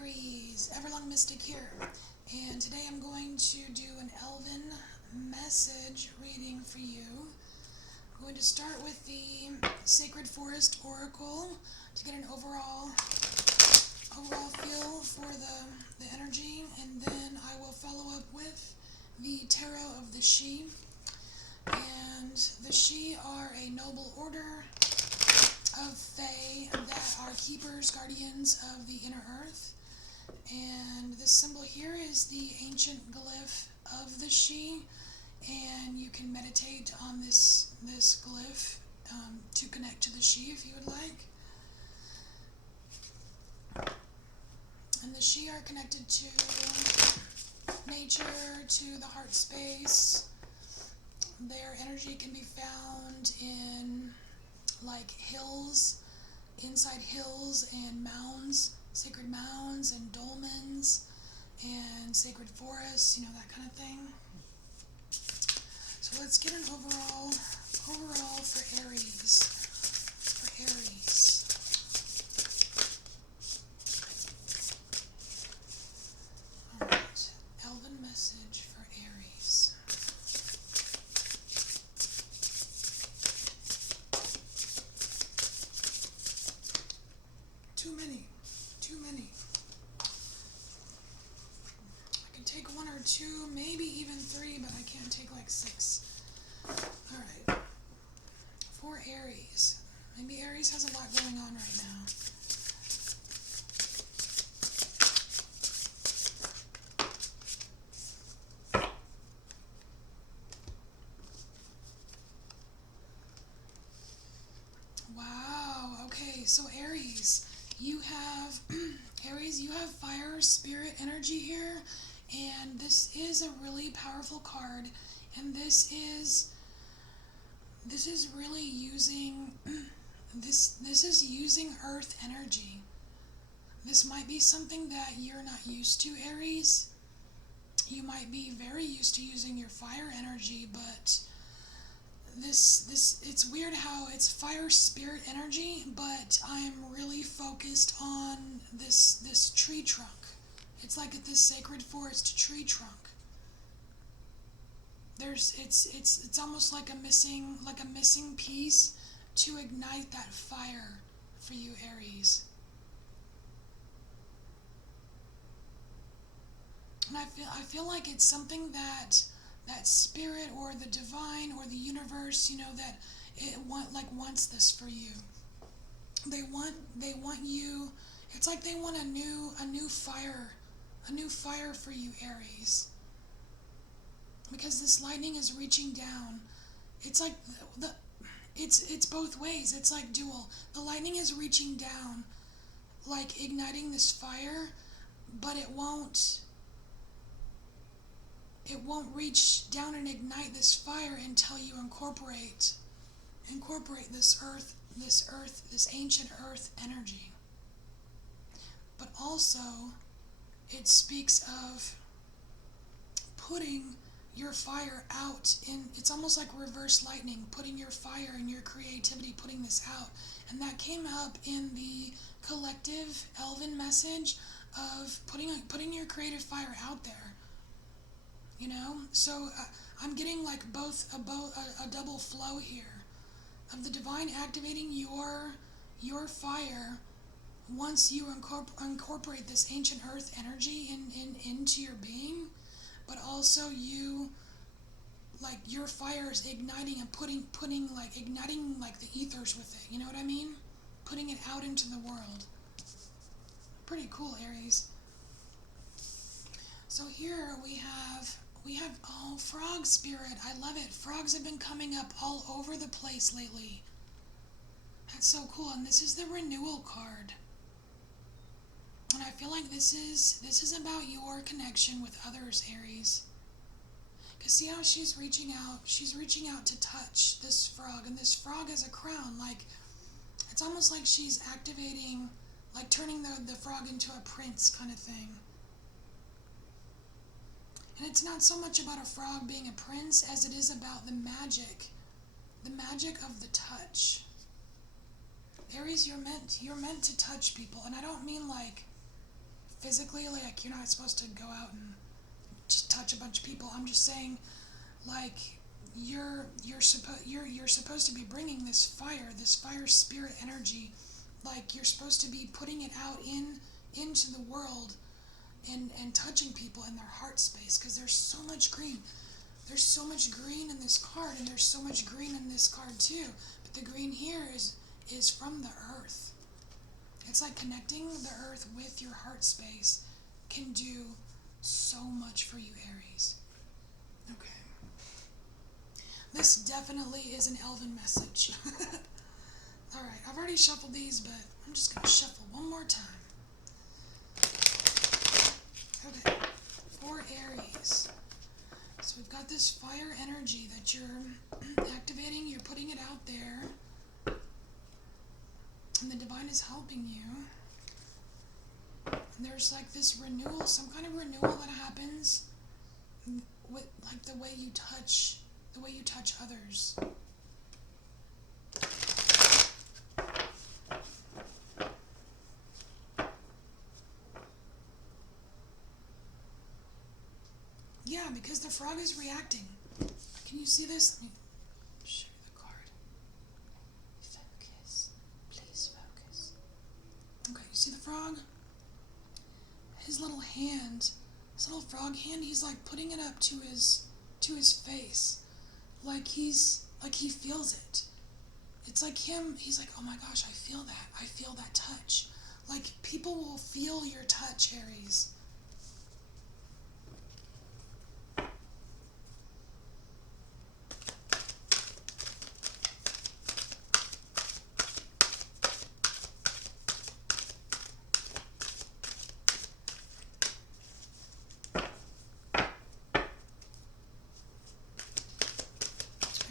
Aries, Everlong Mystic here, and today I'm going to do an Elven message reading for you. I'm going to start with the Sacred Forest Oracle to get an overall feel for the energy, and then I will follow up with the Tarot of the She. And the She are a noble order of Fae that are keepers, guardians of the inner earth. And this symbol here is the ancient glyph of the She, and you can meditate on this glyph to connect to the She if you would like. And the She are connected to nature, to the heart space. Their energy can be found in like hills, inside hills and mounds, sacred mounds and dolmens and sacred forests, that kind of thing. So let's get an overall for Aries. Alright, Elven message for Aries. Too many. I can take one or two, maybe even three, but I can't take like six. Alright. For Aries. Maybe Aries has a lot going on right now. Wow, okay, so Aries, you have fire spirit energy here, and this is a really powerful card, and this is really using this is using earth energy. This might be something that you're not used to, Aries. You might be very used to using your fire energy, but it's weird how it's fire spirit energy, but I'm really focused on this tree trunk. It's like at this sacred forest tree trunk. It's almost like a missing piece to ignite that fire for you, Aries. And I feel like it's something that spirit or the divine or the universe, that it wants this for you. They want you. It's like they want a new fire for you, Aries. Because this lightning is reaching down. It's like it's both ways. It's like dual. The lightning is reaching down, like igniting this fire, but it won't reach down and ignite this fire until you incorporate this ancient earth energy. But also, it speaks of putting your fire out it's almost like reverse lightning, putting your fire and your creativity, putting this out. And that came up in the collective Elven message of putting your creative fire out there. So I'm getting like a double flow here of the divine activating your fire once you incorporate this ancient earth energy into your being, but also you like your fire is igniting and igniting like the ethers with it. You know what I mean? Putting it out into the world. Pretty cool, Aries. So here we have frog spirit. I love it. Frogs have been coming up all over the place lately. That's so cool. And this is the renewal card. And I feel like this is about your connection with others, Aries. Because see how she's reaching out? She's reaching out to touch this frog, and this frog has a crown. Like, it's almost like she's activating, like turning the frog into a prince kind of thing. And it's not so much about a frog being a prince as it is about the magic of the touch. Aries, you're meant to touch people, and I don't mean like physically, like you're not supposed to go out and just touch a bunch of people. I'm just saying, like you're supposed to be bringing this fire spirit energy, like you're supposed to be putting it out into the world and touching people in their heart space, because there's so much green. There's so much green in this card, and there's so much green in this card too. But the green here is from the earth. It's like connecting the earth with your heart space can do so much for you, Aries. Okay. This definitely is an Elven message. Alright, I've already shuffled these, but I'm just going to shuffle one more time. Okay, for Aries. So we've got this fire energy that you're activating, you're putting it out there, and the divine is helping you. And there's like this renewal, some kind of renewal that happens with like the way you touch others. Yeah, because the frog is reacting. Can you see this? Let me show you the card. Focus. Please focus. Okay, you see the frog? His little hand, his little frog hand, he's like putting it up to his face. Like he feels it. It's like him, he's like, oh my gosh, I feel that touch. Like people will feel your touch, Aries.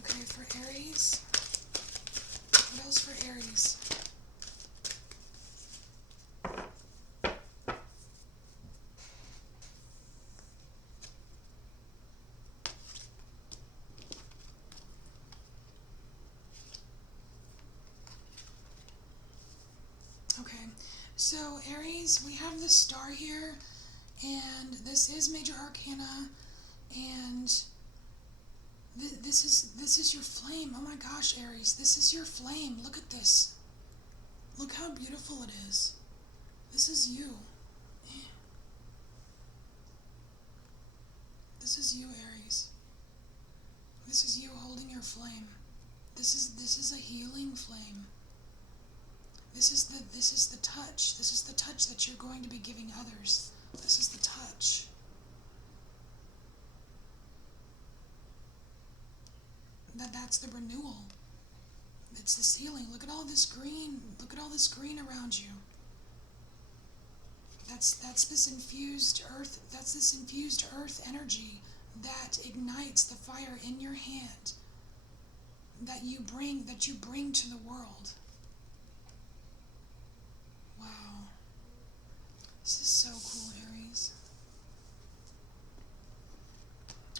Okay, for Aries. What else for Aries? Okay, so Aries, we have the star here, and this is Major Arcana, and this is your flame. Oh my gosh, Aries, this is your flame. Look at this. Look how beautiful it is. This is you. This is you, Aries. This is you holding your flame. This is a healing flame. This is the touch. This is the touch that you're going to be giving others. This is the touch. That's the renewal. It's this healing. Look at all this green. Look at all this green around you. That's this infused earth. That's this infused earth energy that ignites the fire in your hand. That you bring to the world. Wow. This is so cool, Aries.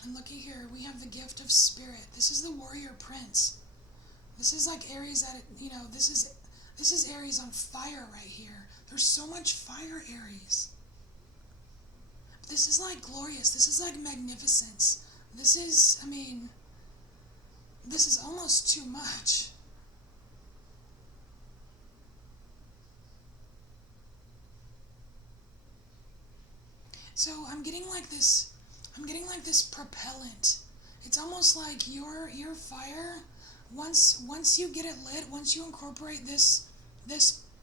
And looky here, we have the gift of spirit. This is the warrior prince. This is like Aries at, this is Aries on fire right here. There's so much fire, Aries. This is like glorious. This is like magnificence. This is, this is almost too much. So I'm getting like this propellant. It's almost like your fire, once you get it lit, once you incorporate this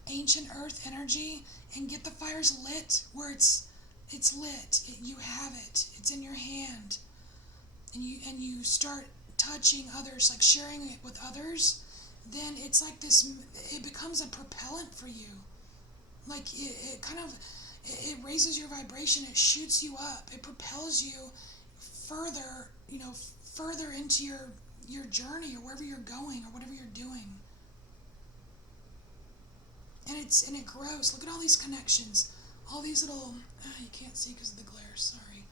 ancient earth energy and get the fires lit where it's lit, you have it. It's in your hand. And you start touching others, like sharing it with others, then it's like this, it becomes a propellant for you. Like it kind of, it raises your vibration, it shoots you up, it propels you further, further into your journey or wherever you're going or whatever you're doing. And it grows. Look at all these connections, all these little, you can't see because of the glare, sorry.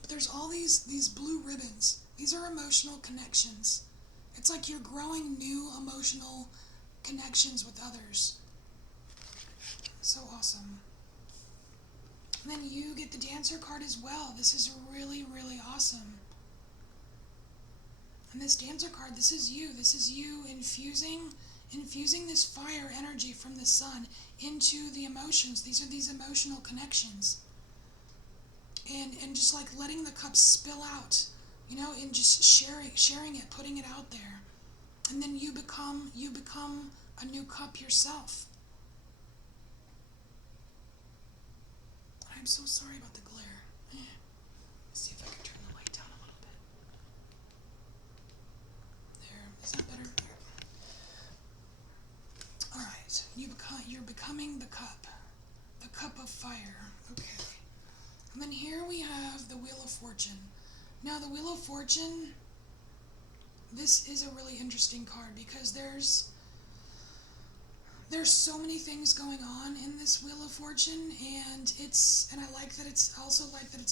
But there's all these blue ribbons. These are emotional connections. It's like you're growing new emotional connections with others. So awesome. And then you get the Dancer card as well. This is really, really awesome. And this Dancer card, this is you. This is you infusing this fire energy from the sun into the emotions. These are these emotional connections. And just like letting the cup spill out, you know, and just sharing it, putting it out there. And then you become a new cup yourself. I'm so sorry about the glare. Let's see if I can turn the light down a little bit. There, is that better? There. All right, you're becoming the cup of fire. Okay. And then here we have the Wheel of Fortune. Now the Wheel of Fortune, this is a really interesting card because there's so many things going on in this Wheel of Fortune, and I like that it's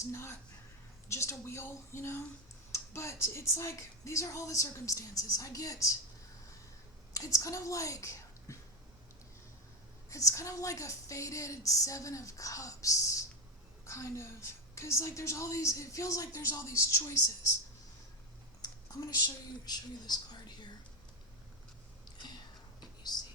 not just a wheel, you know, but it's like these are all the circumstances. It's kind of like a faded Seven of Cups, kind of, because like it feels like there's all these choices. I'm going to show you this card here. Can you see?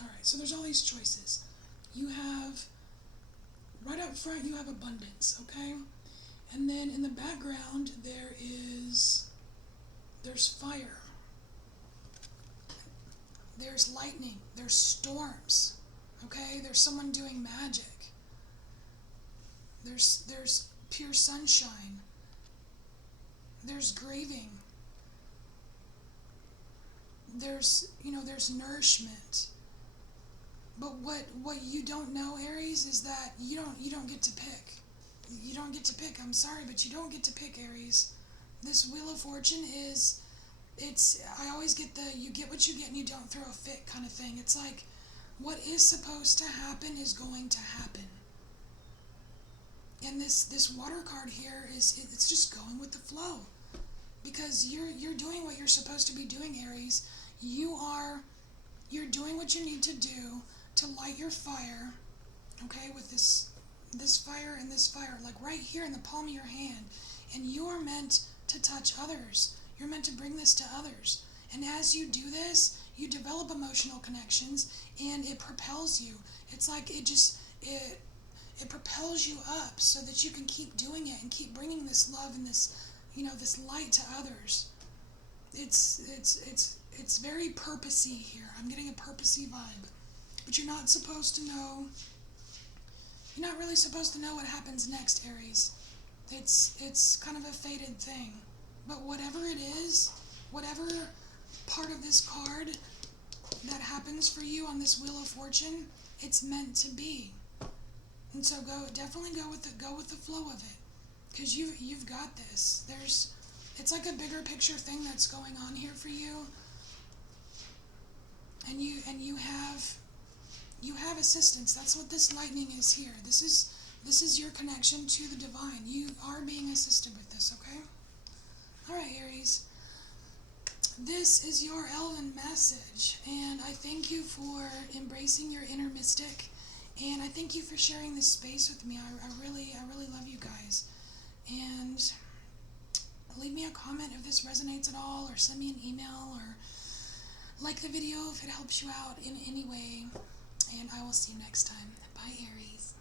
Alright, so there's all these choices. You have, right up front, you have abundance, okay? And then in the background, there's fire. There's lightning. There's storms, okay? There's someone doing magic. There's pure sunshine. There's grieving. There's nourishment. But what you don't know, Aries, is that you don't get to pick. You don't get to pick. I'm sorry, but you don't get to pick, Aries. This Wheel of Fortune I always get you get what you get and you don't throw a fit kind of thing. It's like what is supposed to happen is going to happen. And this water card here it's just going with the flow. Because you're doing what you're supposed to be doing, Aries. You're doing what you need to do to light your fire, okay, with this fire and this fire, like right here in the palm of your hand. And you are meant to touch others. You're meant to bring this to others. And as you do this, you develop emotional connections and it propels you. It's like it propels you up so that you can keep doing it and keep bringing this love and this light to others. It's very purposey here. I'm getting a purposey vibe. But you're not really supposed to know what happens next, Aries. It's kind of a fated thing. But whatever it is, whatever part of this card that happens for you on this Wheel of Fortune, it's meant to be. And so definitely go with the flow of it. Because you've got this. It's like a bigger picture thing that's going on here for you. And you have assistance. That's what this lightning is here. This is your connection to the divine. You are being assisted with this, okay? Alright, Aries. This is your Elven message, and I thank you for embracing your inner mystic, and I thank you for sharing this space with me. I really love you guys. And leave me a comment if this resonates at all, or send me an email, or like the video if it helps you out in any way. And I will see you next time. Bye, Aries.